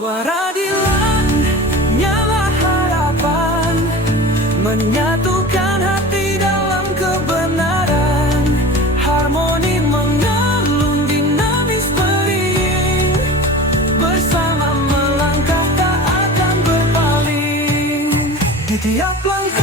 Suara Dilan, nyala harapan, menyatukan hati dalam kebenaran. Harmoni mengalun dinamis beriring, bersama melangkah tak akan berpaling. Di tiap langkah